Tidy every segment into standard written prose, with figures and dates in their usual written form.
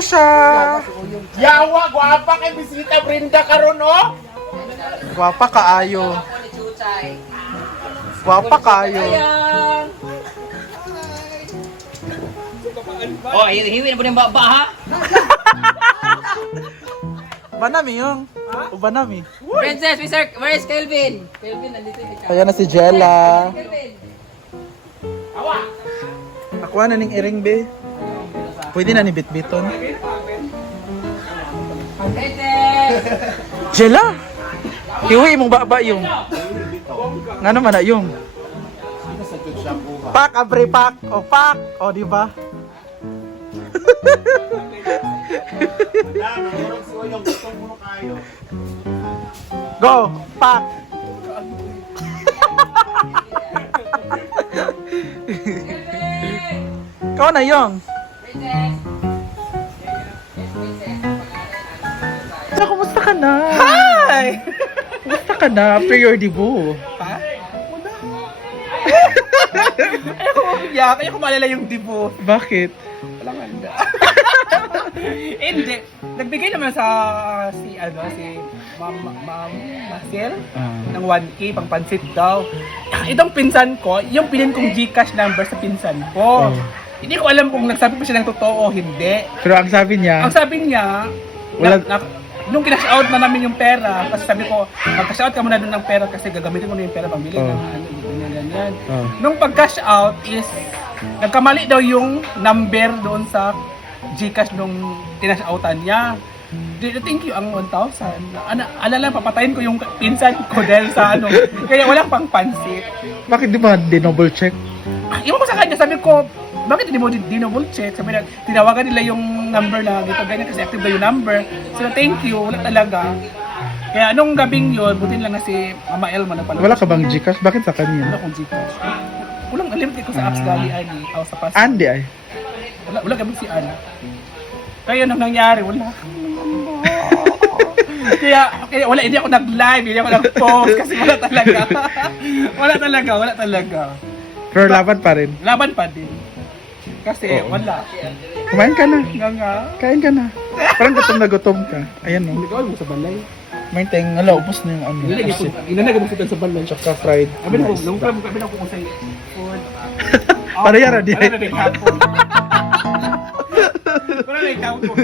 siya. Yawa, guwapa kay bisita Brenda karon oh. Gwapa kaayo. Gwapa kaayo. Oh, hiwi na po ng baba ha? Banami yung. Banami. Princess, where is Kelvin? Kelvin, nandito si Kelvin. Ayan na si Jella. Kelvin. Nakuha na ning iring be. Pwede na ni bitbiton. Princess! Jella! Hiwi mong baba yung. Nga naman na yung. Pak, abre pak. O pak. O diba? Go! Pak! Ikaw na yung. Princess! Pero kumusta ka na? Hi! Kumusta ka na after your debut? Ha? Ayoko umiyak, ayoko maalala yung debut. Bakit? Walang handa. Hindi. Nagbigay naman si Ma'am Marcel ng 1K pang pansit daw. Itong pinsan ko, yung pinin kong Gcash number sa pinsan ko. Oh. Hindi ko alam kung nagsabi pa siya ng totoo o hindi. Pero ang sabi niya, Ang sabi niya, nung kinash out na namin yung pera, kasi sabi ko, mag-cash out ka muna doon ng pera kasi gagamitin ko na yung pera pambili ng ganyan. Oh. Nung pag-cash out is, nagkamali daw yung number doon sa Gcash nung kinash outan niya. Thank you ang 1,000. Alala, papatayin ko yung pinsan ko dahil sa ano. Kaya walang pang pansit. bakit di ba di-double check? Iwan ko sa kanya, sabi ko, bakit hindi mo di-double check? Sabi na, tinawagan nila yung number na dito ganyan kasi active daw yung number. So thank you, wala talaga. Kaya nung gabing yun, butin lang na si Mama Elma na pala. Wala ka bang Gcash? Bakit sa Wala kanya? akong Gcash. Walang limit ko sa apps gali ay house sa pass. Andy ay. Wala gamit si Ana. Kaya nung nangyari, wala. kaya wala, hindi ako nag-live, hindi ako nag-post kasi wala talaga. wala talaga. Pero laban pa rin. Laban pa din. Kasi wala. Kumain ka na. Nga. Kain ka na. Parang gutom na gutom ka. Ayan no. Nagawal mo sa balay. May ting, ala, ubos na yung ano. Inanagay mo sa balay. Tsaka fried. Sabi na ko, nung club ko kung sa food. Para yara di. Para na hapon. Para na hapon.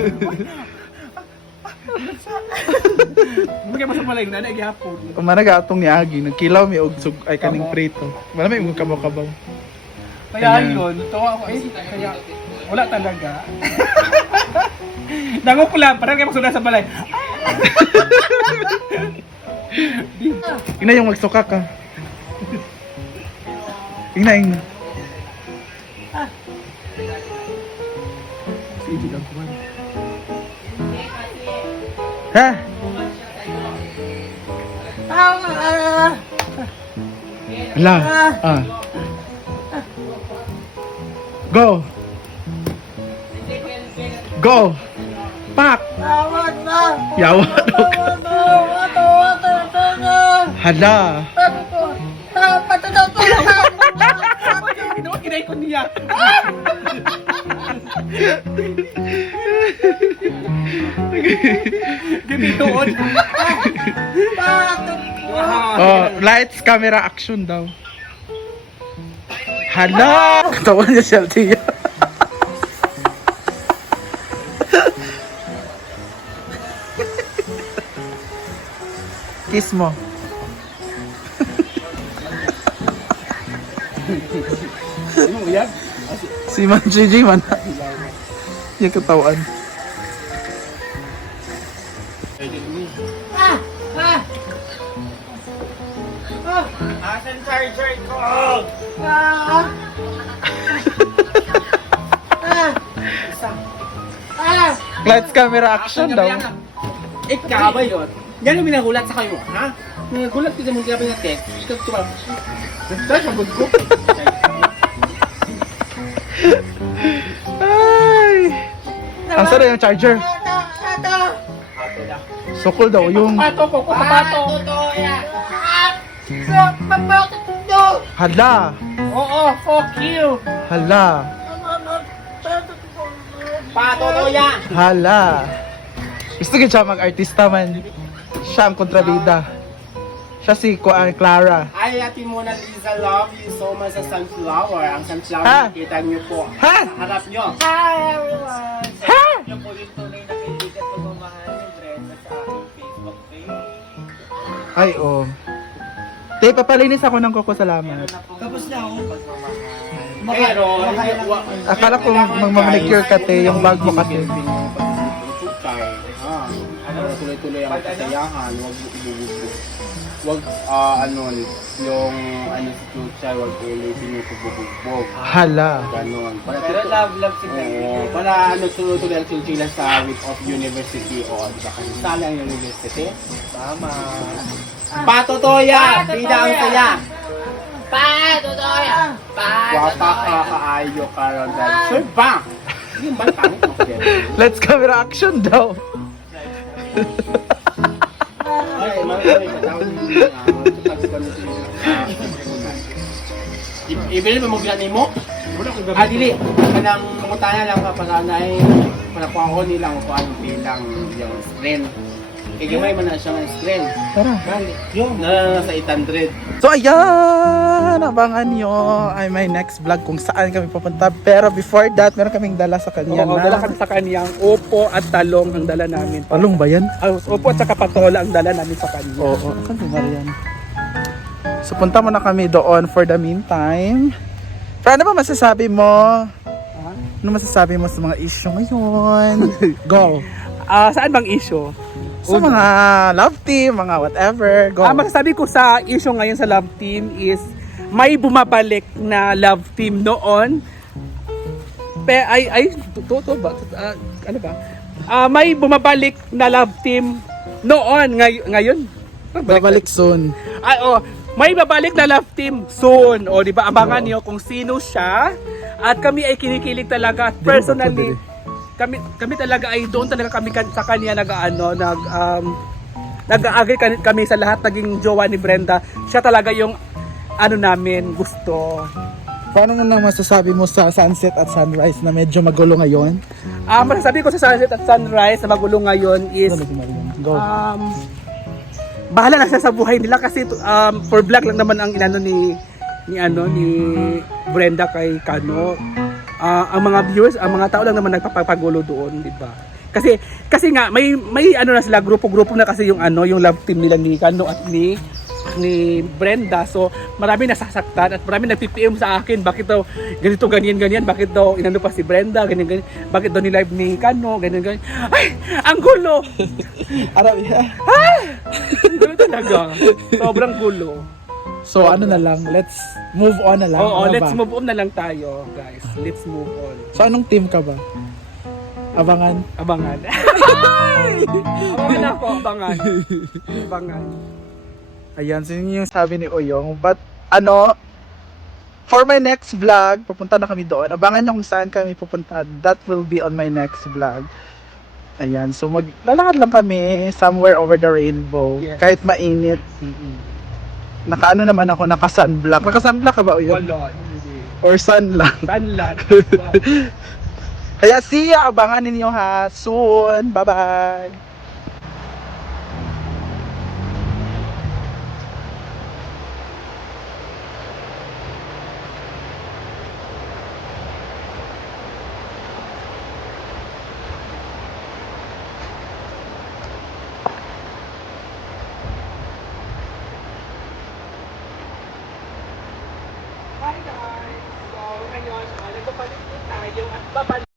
Bugay mo sa balay, nanay gihapon. Umanaga atong ni Agi, nagkilaw mi og sug ay kaning prito. Wala may mga kabaw-kabaw. Kaya Ayan. yun, tawa ako, kaya wala talaga. Dango ko lang, parang kayo magsunod sa balay. Ina yung magsuka ka. Ina. Ha? Ala. Ah. Go. Go. Pak. Yawa daw ka. Hala. Ito ang kinay ko niya. Gabitoon. Oh, lights, camera, action daw. Hala. Katawan niya siya, tiya. Kiss mo. Si Man JJ man. Yung katawan. Asan charger ko? Lights, camera, action daw. Ikaw ba yun? Yan yung minagulat sa kayo, ha? Minagulat ko din yung text. Ito ito. Basta siya good ko. Ay. Ang sarap yung charger. Sokol daw yung Pato ko, pato. hala. Oo, fuck you. Hala. Patotoya! Hala. Gusto ko siya mag-artista man. Siya ang kontrabida. Siya si Clara. Ay, Ate Mona Lisa, love you so much sa sunflower. Ang sunflower, Ha? nakita niyo po. Ha? Sa harap niyo. Hi everyone! Ha? Yung po yung tunay na kaibigan ko mamahal ng Brenda sa aking Facebook page. Ay, oh. Te, papalinis ako ng Coco, salamat. Tapos na ako. Pero, Akala ko mag-manicure ka, te, yung bag mo kasi. Tuloy-tuloy ang kasayahan, wag bubugbog. Wag yung si Chuchay, wag ulitin yung pagbubugbog. Hala. Ganon. Pero love si Oo, para tuloy-tuloy ang Chuchay sa with of university o di ba kasi sala ang university. Tama. Patotoya! Bida ang saya! Patotoya! Wapa ka, kaayo ka, Ronald. Sir, bang! Yung ba pangit mo kaya? Let's camera action daw. Ay, mga tawag Ibili mo gani mo? Dili. Kanang mangutana lang kapag anay para ko nilang kung anong bilang yung screen. Kaya gamay man na siya ng screen. Tara. Yung nasa 800. So ayan, abangan nyo ay may next vlog kung saan kami pupunta. Pero before that, meron kaming dala sa kanya Oo, dala kami sa kanyang upo at talong ang dala namin. Palong ba yan? Upo at saka patola ang dala namin sa kanya. Oo, saan si Marian? So punta muna kami doon for the meantime. Pero ano ba masasabi mo? Ano masasabi mo sa mga issue ngayon? Go! Saan bang issue? Sa mga love team, mga whatever, go! Masasabi ko sa issue ngayon sa love team is may bumabalik na love team noon. Totoo ba? Ano ba? May bumabalik na love team noon, ngayon. Babalik soon. May babalik na love team soon. O, di ba? Abangan niyo kung sino siya. At kami ay kinikilig talaga. At personally, kami talaga ay doon talaga kami sa kanya nag-agree kami sa lahat naging jowa ni Brenda. Siya talaga yung namin gusto. Paano mo na masasabi mo sa sunset at sunrise na medyo magulo ngayon? Masasabi ko sa sunset at sunrise na magulo ngayon is Ano si Marian? Go! bahala na siya sa buhay nila kasi for vlog lang naman ang inano ni Brenda kay Kano. Ang mga viewers, ang mga tao lang naman nagpapagulo doon, di ba? Kasi nga may na sila grupo-grupo na kasi yung yung love team nila ni Kano at ni Brenda. So marami nasasaktan at marami nagpi-PM sa akin, bakit daw ganito ganyan, bakit daw inano pa si Brenda, ganyan, bakit daw ni live ni Kano, ganyan. Ay, ang gulo. Arabia. Gulo talaga. Sobrang gulo. So ano na lang, let's move on na lang. Oo, Ano let's ba? move on na lang tayo, guys. Let's move on. So anong team ka ba? Abangan. Abangan. Abangan ako, abangan. Abangan. Ayan, so yun yung sabi ni Oyong. But for my next vlog, pupunta na kami doon. Abangan nyo kung saan kami pupunta. That will be on my next vlog. Ayan, so maglalakad lang kami somewhere over the rainbow. Yes. Kahit mainit. Naka naman ako, naka-sunblock. Naka-sunblock ka ba, Oyong? Wala, hindi. Or sun lang? Banlan. Kaya see ya, abangan ninyo ha. Soon. Bye-bye. Hi guys! So ngayon, nagpapalit po tayo at babalik